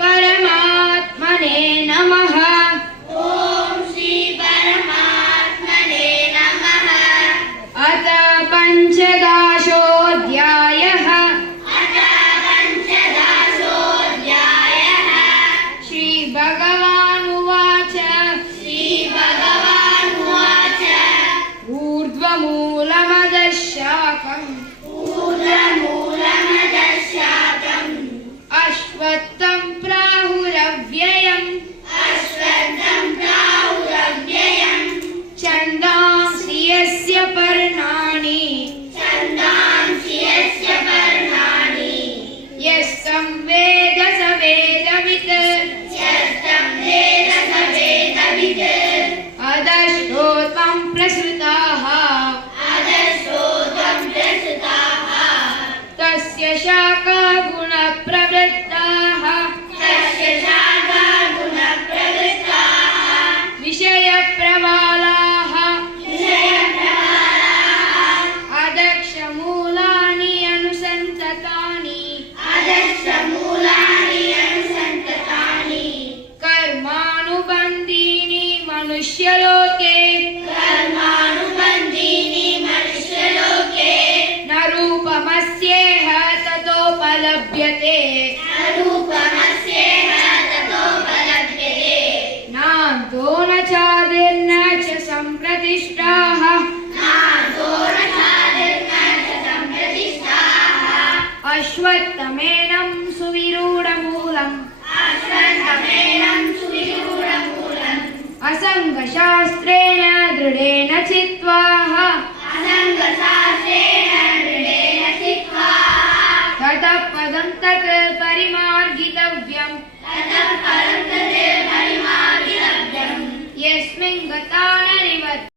परमात्मने नमः। ॐ श्री परमात्मने नमः। अथ पञ्चदशोऽध्यायः। श्रीभगवानुवाच ऊर्ध्वमूलमदशाकम् अश्वत्थं प्राहुरव्ययम् छन्दांसि यस्य पर्णानि यस्तं वेद स वेदवित् अधश्रोतं प्रसृताः तस्य शाखा गुणप्रवृत्ताः विषयप्रवालाः अदक्षमूलानि अनुसन्ततानि कर्मानुबन्धीनि मनुष्यलोके न रूपमस्येह ततोपलभ्यते नान्तो न चादिर्न च सम्प्रतिष्ठाः अश्वत्थमेनं सुविरूढमूलम् असङ्गशास्त्रेण दृढेन चित्वा ततः पदं तत् परिमार्गितव्यम् यस्मिन् गता न निवर्तते।